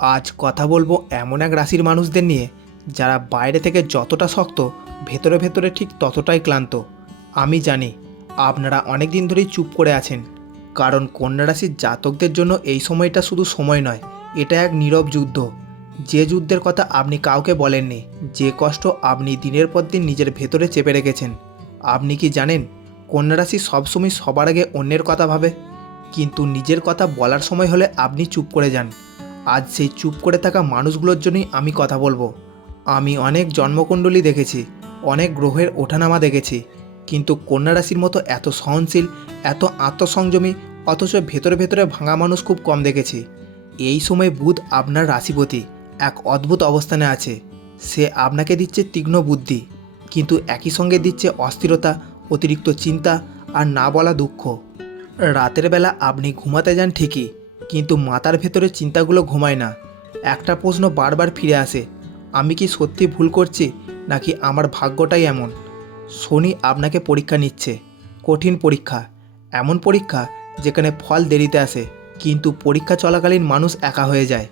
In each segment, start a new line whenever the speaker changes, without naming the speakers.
আজ কথা বলব এমন এক রাশির মানুষদের নিয়ে যারা বাইরে থেকে যতটা শক্ত, ভেতরে ভেতরে ঠিক ততটাই ক্লান্ত। আমি জানি আপনারা অনেক দিন ধরেই চুপ করে আছেন, কারণ কন্যা রাশির জাতকদের জন্য এই সময়টা শুধু সময় নয়, এটা এক নীরব যুদ্ধ। যে যুদ্ধের কথা আপনি কাউকে বলেননি, যে কষ্ট আপনি দিনের পর দিন নিজের ভেতরে চেপে রেখেছেন, আপনি কি জানেন কন্যা রাশি সবসময় সবার আগে অন্যের কথা ভাবে? কিন্তু নিজের কথা বলার সময় হলে আপনি চুপ করে যান। আজ সেই চুপ করে থাকা মানুষগুলোর জন্যই আমি কথা বলব। আমি অনেক জন্মকুণ্ডলী দেখেছি, অনেক গ্রহের ওঠানামা দেখেছি, কিন্তু কন্যা রাশির মতো এত সহনশীল, এত আত্মসংযমী, অথচ ভেতরে ভেতরে ভাঙা মানুষ খুব কম দেখেছি। এই সময় বুধ আপনার রাশিপতি, এক অদ্ভুত অবস্থানে আছে। সে আপনাকে দিচ্ছে তীক্ষ্ণ বুদ্ধি, কিন্তু একই সঙ্গে দিচ্ছে অস্থিরতা, অতিরিক্ত চিন্তা আর না বলা দুঃখ। রাতের বেলা আপনি ঘুমাতে যান ঠিকই কিন্তু মাথার ভেতরে চিন্তাগুলো ঘুমায় না। একটা প্রশ্ন বারবার ফিরে আসে, আমি কি সত্যি ভুল করছি, নাকি আমার ভাগ্যটাই এমন? শনি আপনাকে পরীক্ষা নিচ্ছে, কঠিন পরীক্ষা, এমন পরীক্ষা যেখানে ফল দেরিতে আসে, কিন্তু পরীক্ষা চলাকালীন মানুষ একা হয়ে যায়।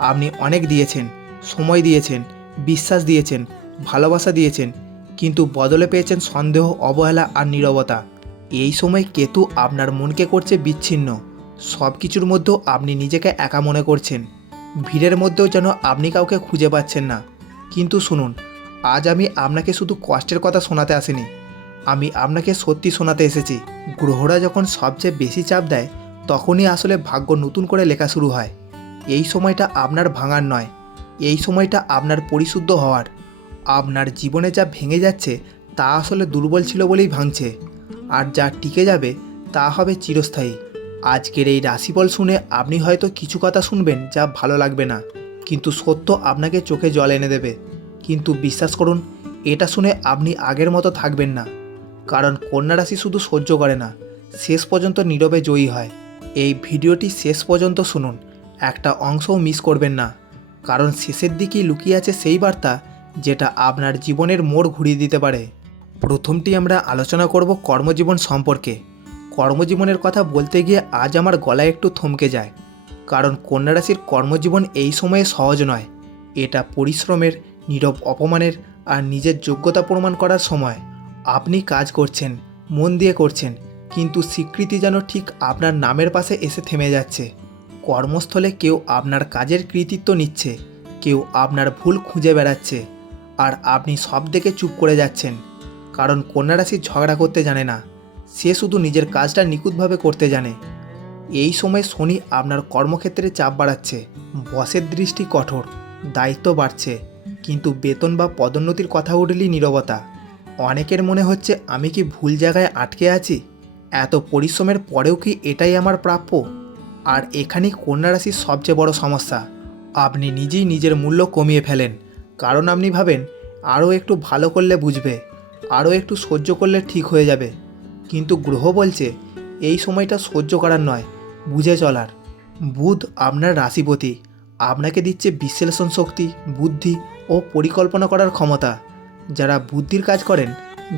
আপনি অনেক দিয়েছেন, সময় দিয়েছেন, বিশ্বাস দিয়েছেন, ভালোবাসা দিয়েছেন, কিন্তু বদলে পেয়েছেন সন্দেহ, অবহেলা আর নীরবতা। এই সময় কেতু আপনার মনকে করছে বিচ্ছিন্ন। সব কিছুর মধ্যেও আপনি নিজেকে একা মনে করছেন। ভিড়ের মধ্যেও যেন আপনি কাউকে খুঁজে পাচ্ছেন না। কিন্তু শুনুন, আজ আমি আপনাকে শুধু কষ্টের কথা শোনাতে আসিনি। আমি আপনাকে সত্যি শোনাতে এসেছি। গ্রহরা যখন সবচেয়ে বেশি চাপ দেয়, তখনই আসলে ভাগ্য নতুন করে লেখা শুরু হয়। এই সময়টা আপনার ভাঙার নয়। এই সময়টা আপনার পরিশুদ্ধ হওয়ার। আপনার জীবনে যা ভেঙে যাচ্ছে, তা আসলে দুর্বল ছিল বলেই ভাঙছে। আর যা টিকে যাবে, তা হবে চিরস্থায়ী। আজকের এই রাশিফল শুনে আপনি হয়তো কিছু কথা শুনবেন যা ভালো লাগবে না, কিন্তু সত্য আপনাকে চোখে জল এনে দেবে। কিন্তু বিশ্বাস করুন, এটা শুনে আপনি আগের মতো থাকবেন না, কারণ কন্যা রাশি শুধু সহ্য করে না, শেষ পর্যন্ত নীরবে জয়ী হয়। এই ভিডিওটি শেষ পর্যন্ত শুনুন, একটা অংশও মিস করবেন না, কারণ শেষের দিকেই লুকিয়ে আছে সেই বার্তা যেটা আপনার জীবনের মোড় ঘুরিয়ে দিতে পারে। প্রথমটি আমরা আলোচনা করব কর্মজীবন সম্পর্কে। কর্মজীবনের কথা বলতে গিয়ে আজ আমার গলায় একটু থমকে যায়। কারণ কন্যা রাশির কর্মজীবন এই সময়ে সহজ নয়। এটা পরিশ্রমের, নীরব অপমানের আর নিজের যোগ্যতা প্রমাণ করার সময়। আপনি কাজ করছেন, মন দিয়ে করছেন, কিন্তু স্বীকৃতি যেন ঠিক আপনার নামের পাশে এসে থেমে যাচ্ছে। কর্মস্থলে কেউ আপনার কাজের কৃতিত্ব নিচ্ছে, কেউ আপনার ভুল খুঁজে বেড়াচ্ছে, আর আপনি সব দেখে চুপ করে যাচ্ছেন। কারণ কন্যা রাশি ঝগড়া করতে জানে না। সে শুধু নিজের কাজটা নিখুঁতভাবে করতে জানে। এই সময় শনি আপনার কর্মক্ষেত্রে চাপ বাড়াচ্ছে, বসের দৃষ্টি কঠোর, দায়িত্ব বাড়ছে, কিন্তু বেতন বা পদোন্নতির কথা উঠলেই নীরবতা। অনেকের মনে হচ্ছে আমি কি ভুল জায়গায় আটকে আছি? এত পরিশ্রমের পরেও কি এটাই আমার প্রাপ্য? আর এখানেই রাশির সবচেয়ে বড় সমস্যা, আপনি নিজেই নিজের মূল্য কমিয়ে ফেলেন, কারণ আপনি ভাবেন আরও একটু ভালো করলে বুঝবে, আরও একটু সহ্য করলে ঠিক হয়ে যাবে। কিন্তু গ্রহ বলছে, এই সময়টা সহ্য করার নয়, বুঝে চলার। বুধ আপনার রাশিপতি। আপনাকে দিচ্ছে বিশ্লেষণ শক্তি, বুদ্ধি ও পরিকল্পনা করার ক্ষমতা। যারা বুদ্ধির কাজ করেন,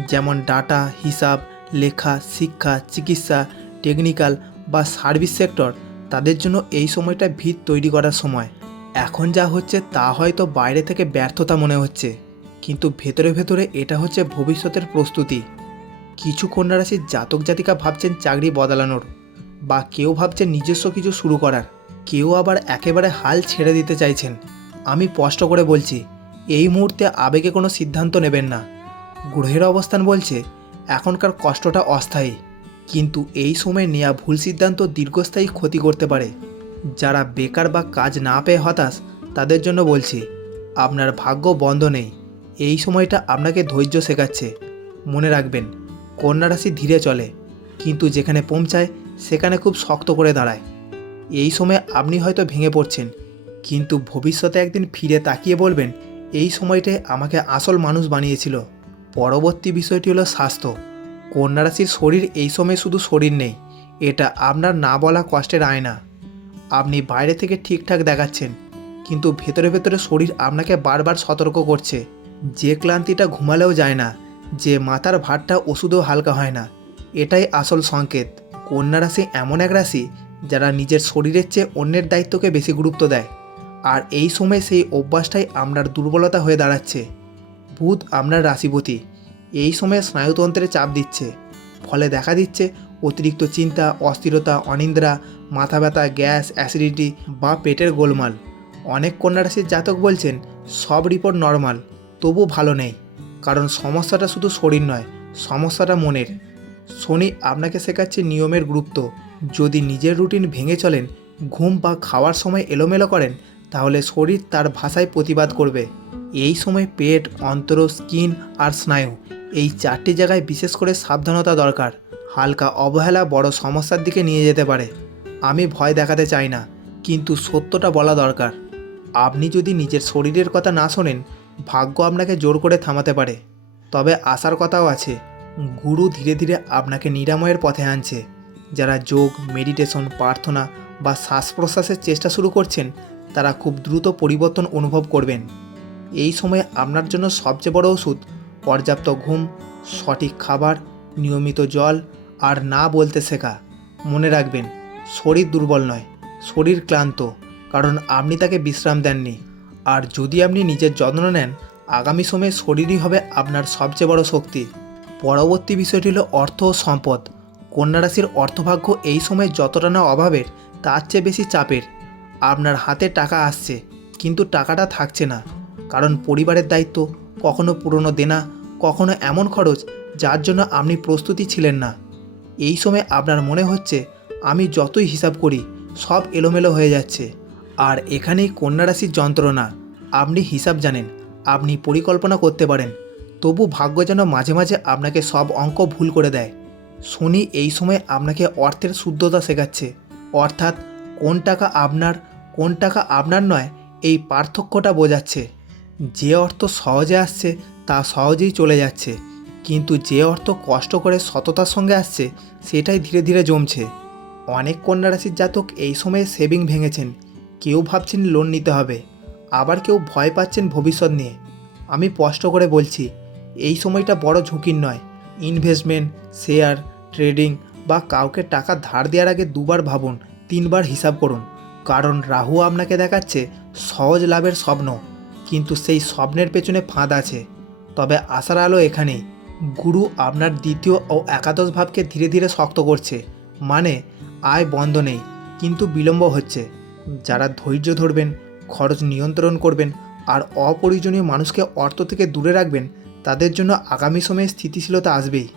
যেমন ডাটা, হিসাব, লেখা, শিক্ষা, চিকিৎসা টেকনিক্যাল বা সার্ভিস সেক্টর তাদের জন্য এই সময়টা ভিত তৈরি করার সময়। এখন যা হচ্ছে তা হয়তো বাইরে থেকে ব্যর্থতা মনে হচ্ছে। কিন্তু ভেতরে ভেতরে এটা হচ্ছে ভবিষ্যতের প্রস্তুতি। কিছু কন্যা রাশির জাতক জাতিকা ভাবছেন চাকরি বদলানোর বা কেউ ভাবছেন নিজস্ব কিছু শুরু করার। কেউ আবার একেবারে হাল ছেড়ে দিতে চাইছেন। আমি স্পষ্ট করে বলছি, এই মুহূর্তে আবেগে কোনো সিদ্ধান্ত নেবেন না। গ্রহের অবস্থান বলছে, এখনকার কষ্টটা অস্থায়ী। কিন্তু এই সময় নেওয়া ভুল সিদ্ধান্ত দীর্ঘস্থায়ী ক্ষতি করতে পারে। যারা বেকার বা কাজ না পেয়ে হতাশ, তাদের জন্য বলছি, আপনার ভাগ্য বন্ধ নেই। এই সময়টা আপনাকে ধৈর্য শেখাচ্ছে। মনে রাখবেন কন্যা রাশি ধীরে চলে, কিন্তু যেখানে পৌঁছায়, সেখানে খুব শক্ত করে দাঁড়ায়। এই সময় আপনি হয়তো ভেঙে পড়ছেন, কিন্তু ভবিষ্যতে একদিন ফিরে তাকিয়ে বলবেন, এই সময়টায় আমাকে আসল মানুষ বানিয়েছিল। পরবর্তী বিষয়টি হলো স্বাস্থ্য। কন্যা রাশির শরীর এই সময় শুধু শরীর নেই, এটা আপনার না বলা কষ্টের আয়না। আপনি বাইরে থেকে ঠিকঠাক দেখাচ্ছেন, কিন্তু ভেতরে ভেতরে শরীর আপনাকে বারবার সতর্ক করছে। যে ক্লান্তিটা ঘুমালেও যায় না যে মাথার ভারটা ওষুধেও হালকা হয় না। এটাই আসল সংকেত। কন্যা রাশি এমন এক রাশি যারা নিজের শরীরের চেয়ে অন্যের দায়িত্বকে বেশি গুরুত্ব দেয়। আর এই সময় সেই অভ্যাসটাই আপনার দুর্বলতা হয়ে দাঁড়াচ্ছে। বুধ আপনার রাশিপতি। এই সময় স্নায়ুতন্ত্রে চাপ দিচ্ছে। ফলে দেখা দিচ্ছে অতিরিক্ত চিন্তা, অস্থিরতা, অনিদ্রা, মাথা ব্যথা, গ্যাস, অ্যাসিডিটি বা পেটের গোলমাল। অনেক কন্যা রাশির জাতক বলছেন, সব রিপোর্ট নর্মাল তবু ভালো নেই। কারণ সমস্যাটা শুধু শরীর নয়, সমস্যাটা মনের। শনি আপনাকে শেখাচ্ছে নিয়মের গুরুত্ব। যদি নিজের রুটিন ভেঙে চলেন, ঘুম বা খাওয়ার সময় এলোমেলো করেন, তাহলে শরীর তার ভাষায় প্রতিবাদ করবে। এই সময় পেট, অন্তর, স্কিন আর স্নায়ু এই চারটি জায়গায় বিশেষ করে সাবধানতা দরকার। হালকা অবহেলা বড় সমস্যার দিকে নিয়ে যেতে পারে। আমি ভয় দেখাতে চাই না, কিন্তু সত্যটা বলা দরকার। আপনি যদি নিজের শরীরের কথা না শোনেন ভাগ্য আপনাকে জোর করে থামাতে পারে। তবে আসার কথাও আছে। গুরু ধীরে ধীরে আপনাকে নিরাময়ের পথে আনছে। যারা যোগ, মেডিটেশন, প্রার্থনা বা শ্বাস প্রশ্বাসের চেষ্টা শুরু করছেন, তারা খুব দ্রুত পরিবর্তন অনুভব করবেন। এই সময়ে আপনার জন্য সবচেয়ে বড় ওষুধ পর্যাপ্ত ঘুম, সঠিক খাবার, নিয়মিত জল আর না বলতে শেখা। মনে রাখবেন, শরীর দুর্বল নয়, শরীর ক্লান্ত, কারণ আপনি তাকে বিশ্রাম দেননি। আর যদি আপনি নিজের যত্ন নেন, আগামী সময়ে শরীরই হবে আপনার সবচেয়ে বড় শক্তি। পরবর্তী বিষয়টি হলো অর্থ ও সম্পদ। কন্যা রাশির অর্থভাগ্য এই সময় যতটা না অভাবের, তার চেয়ে বেশি চাপের। আপনার হাতে টাকা আসছে, কিন্তু টাকাটা থাকছে না। কারণ পরিবারের দায়িত্ব, কখনো পুরনো দেনা, কখনো এমন খরচ, যার জন্য আপনি প্রস্তুতি ছিলেন না। এই সময় আপনার মনে হচ্ছে, আমি যতই হিসাব করি, সব এলোমেলো হয়ে যাচ্ছে। আর এখানেই কন্যা রাশির যন্ত্রণা। আপনি হিসাব জানেন, আপনি পরিকল্পনা করতে পারেন। তবু ভাগ্য যেন মাঝে মাঝে আপনাকে সব অঙ্ক ভুল করে দেয়। শনি এই সময় আপনাকে অর্থের শুদ্ধতা শেখাচ্ছে। অর্থাৎ কোন টাকা আপনার, কোন টাকা আপনার নয়, এই পার্থক্যটা বোঝাচ্ছে। যে অর্থ সহজে আসছে, তা সহজেই চলে যাচ্ছে। কিন্তু যে অর্থ কষ্ট করে সততার সঙ্গে আসছে, সেটাই ধীরে ধীরে জমছে। অনেক কন্যা রাশির জাতক এই সময়ে সেভিং ভেঙেছেন। কেউ ভাবছেন লোন নিতে হবে, আবার কেউ ভয় পাচ্ছেন ভবিষ্যৎ নিয়ে। আমি স্পষ্ট করে বলছি, এই সময়টা বড় ঝুঁকির নয়। ইনভেস্টমেন্ট শেয়ার ট্রেডিং বা কাউকে টাকা ধার দেওয়ার আগে দুবার ভাবুন, তিনবার হিসাব করুন। কারণ রাহু আপনাকে দেখাচ্ছে সহজ লাভের স্বপ্ন, কিন্তু সেই স্বপ্নের পেছনে ফাঁদ আছে। তবে আশার আলো এখানেই। গুরু আপনার দ্বিতীয় ও একাদশ ভাবকে ধীরে ধীরে শক্ত করছে। মানে আয় বন্ধ নেই, কিন্তু বিলম্ব হচ্ছে। যারা ধৈর্য ধরবেন, খরচ নিয়ন্ত্রণ করবেন আর অপ্রয়োজনীয় মানুষকে অর্থ থেকে দূরে রাখবেন, তাদের জন্য আগামী সময়ে স্থিতিশীলতা আসবেই।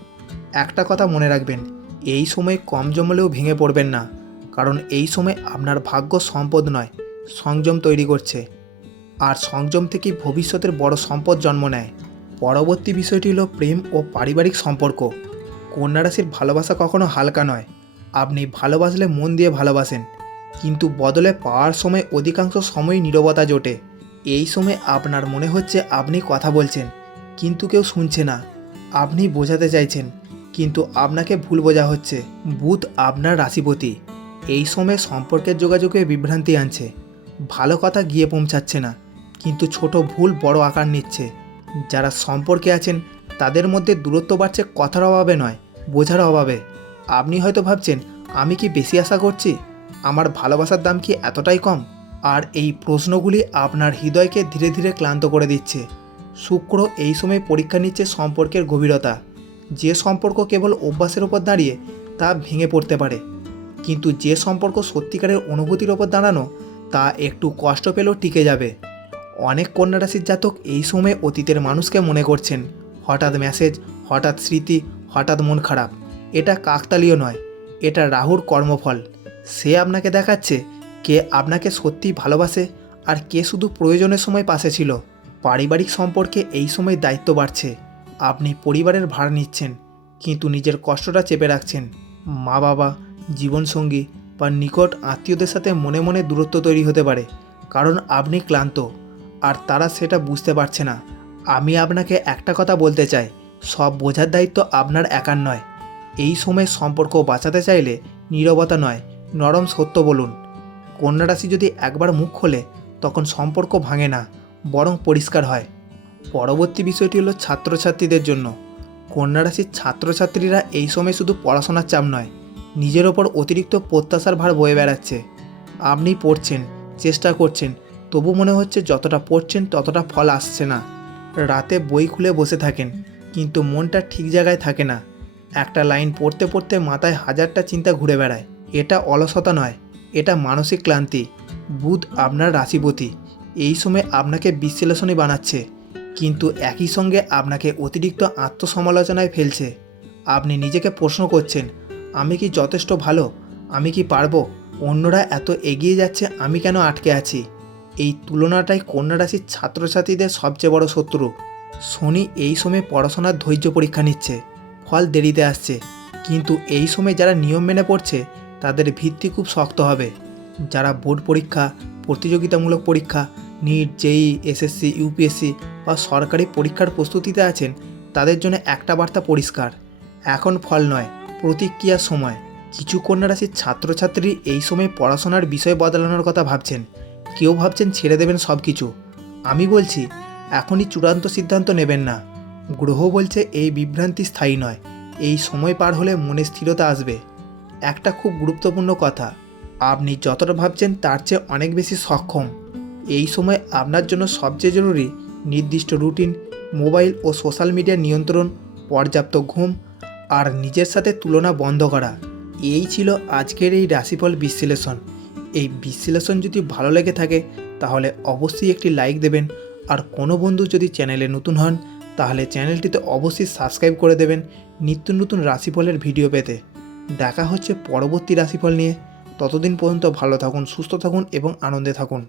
একটা কথা মনে রাখবেন, এই সময় কম জমলেও ভেঙে পড়বেন না, কারণ এই সময় আপনার ভাগ্য সম্পদ নয়, সংযম তৈরি করছে। আর সংযম থেকেই ভবিষ্যতের বড় সম্পদ জন্ম নেয়। পরবর্তী বিষয়টি হলো প্রেম ও পারিবারিক সম্পর্ক। কন্যা রাশির ভালোবাসা কখনো হালকা নয়। আপনি ভালোবাসলে মন দিয়ে ভালোবাসেন। কিন্তু বদলে পাওয়ার সময় অধিকাংশ সময় নীরবতা জোটে। এই সময় আপনার মনে হচ্ছে আপনি কথা বলছেন, কিন্তু কেউ শুনছে না। আপনি বোঝাতে চাইছেন, কিন্তু আপনাকে ভুল বোঝা হচ্ছে। বুধ আপনার রাশিপতি। এই সময় সম্পর্কের যোগাযোগে বিভ্রান্তি আনছে। ভালো কথা গিয়ে পৌঁছাচ্ছে না, কিন্তু ছোট ভুল বড় আকার নিচ্ছে। যারা সম্পর্কে আছেন, তাদের মধ্যে দূরত্ব বাড়ছে কথার অভাবে নয়, বোঝার অভাবে। আপনি হয়তো ভাবছেন, আমি কি বেশি আশা করছি? আমার ভালোবাসার দাম কি এতটাই কম? আর এই প্রশ্নগুলি আপনার হৃদয়কে ধীরে ধীরে ক্লান্ত করে দিচ্ছে। শুক্র এই সময় পরীক্ষা নিচ্ছে সম্পর্কের গভীরতা। যে সম্পর্ক কেবল অভ্যাসের ওপর দাঁড়িয়ে, তা ভেঙে পড়তে পারে। কিন্তু যে সম্পর্ক সত্যিকারের অনুভূতির ওপর দাঁড়ানো, তা একটু কষ্ট পেলেও টিকে যাবে। অনেক কন্যারাশির জাতক এই সময় অতীতের মানুষকে মনে করছেন, হঠাৎ মেসেজ হঠাৎ স্মৃতি, হঠাৎ মন খারাপ। এটা কাকতালীয় নয়, এটা রাহুর কর্মফল। সে আপনাকে দেখাচ্ছে কে আপনাকে সত্যিই ভালোবাসে আর কে শুধু প্রয়োজনের সময় পাশে ছিল। পারিবারিক সম্পর্কে এই সময় দায়িত্ব বাড়ছে। আপনি পরিবারের ভার নিচ্ছেন, কিন্তু নিজের কষ্টটা চেপে রাখছেন। মা বাবা জীবনসঙ্গী বা নিকট আত্মীয়দের সাথে মনে মনে দূরত্ব তৈরি হতে পারে, কারণ আপনি ক্লান্ত, আর তারা সেটা বুঝতে পারছে না। আমি আপনাকে একটা কথা বলতে চাই, সব বোঝার দায়িত্ব আপনার একার নয়। এই সময় সম্পর্ক বাঁচাতে চাইলে নীরবতা নয় নরম সত্য বলুন। কন্যা রাশি যদি একবার মুখ খোলে, তখন সম্পর্ক ভাঙে না, বরং পরিষ্কার হয়। পরবর্তী বিষয়টি হলো ছাত্রছাত্রীদের জন্য। কন্যা রাশির ছাত্রছাত্রীরা এই সময় শুধু পড়াশোনার চাপ নয়, নিজের ওপর অতিরিক্ত প্রত্যাশার ভার বয়ে বেড়াচ্ছে। আপনি পড়ছেন, চেষ্টা করছেন, তবু মনে হচ্ছে যতটা পড়ছেন ততটা ফল আসছে না। রাতে বই খুলে বসে থাকেন, কিন্তু মনটা ঠিক জায়গায় থাকে না। একটা লাইন পড়তে পড়তে মাথায় হাজারটা চিন্তা ঘুরে বেড়ায়। এটা অলসতা নয়, এটা মানসিক ক্লান্তি। বুধ আপনার রাশিপতি। এই সময় আপনাকে বিশ্লেষণী বানাচ্ছে, কিন্তু একই সঙ্গে আপনাকে অতিরিক্ত আত্মসমালোচনায় ফেলছে। আপনি নিজেকে প্রশ্ন করছেন, আমি কি যথেষ্ট ভালো? আমি কি পারব? অন্যরা এত এগিয়ে যাচ্ছে, আমি কেন আটকে আছি? এই তুলনাটাই কন্যা রাশির ছাত্রছাত্রীদের সবচেয়ে বড় শত্রু। শনি এই সময় পড়াশোনার ধৈর্য পরীক্ষা নিচ্ছে, ফল দেরিতে আসছে। কিন্তু এই সময় যারা নিয়ম মেনে পড়ছে তাদের ভিত্তি খুব শক্ত হবে। যারা বোর্ড পরীক্ষা, প্রতিযোগিতামূলক পরীক্ষা, নিট, জেই, এসএসসি, ইউপিএসসি বা সরকারি পরীক্ষার প্রস্তুতিতে আছেন, তাদের জন্য একটা বার্তা পরিষ্কার। এখন ফল নয়, প্রতিক্রিয়ার সময়। কিছু কন্যা রাশির ছাত্রছাত্রী এই সময় পড়াশোনার বিষয় বদলানোর কথা ভাবছেন। কেউ ভাবছেন ছেড়ে দেবেন সব কিছু আমি বলছি, এখনই চূড়ান্ত সিদ্ধান্ত নেবেন না। গ্রহ বলছে এই বিভ্রান্তি স্থায়ী নয়। এই সময় পার হলে মনে স্থিরতা আসবে। একটা খুব গুরুত্বপূর্ণ কথা। আপনি যতটা ভাবছেন তার চেয়ে অনেক বেশি সক্ষম। এই সময় আপনার জন্য সবচেয়ে জরুরি নির্দিষ্ট রুটিন, মোবাইল ও সোশ্যাল মিডিয়ার নিয়ন্ত্রণ, পর্যাপ্ত ঘুম আর নিজের সাথে তুলনা বন্ধ করা। এই ছিল আজকের এই রাশিফল বিশ্লেষণ। এই বিশ্লেষণ যদি ভালো লেগে থাকে, তাহলে অবশ্যই একটি লাইক দেবেন। আর কোনো বন্ধু যদি চ্যানেলে নতুন হন, তাহলে চ্যানেলটিতে অবশ্যই সাবস্ক্রাইব করে দেবেন নিত্য নতুন রাশিফলের ভিডিও পেতে। দেখা হচ্ছে পরবর্তী রাশিফল নিয়ে। ততদিন পর্যন্ত ভালো থাকুন সুস্থ থাকুন এবং আনন্দে থাকুন।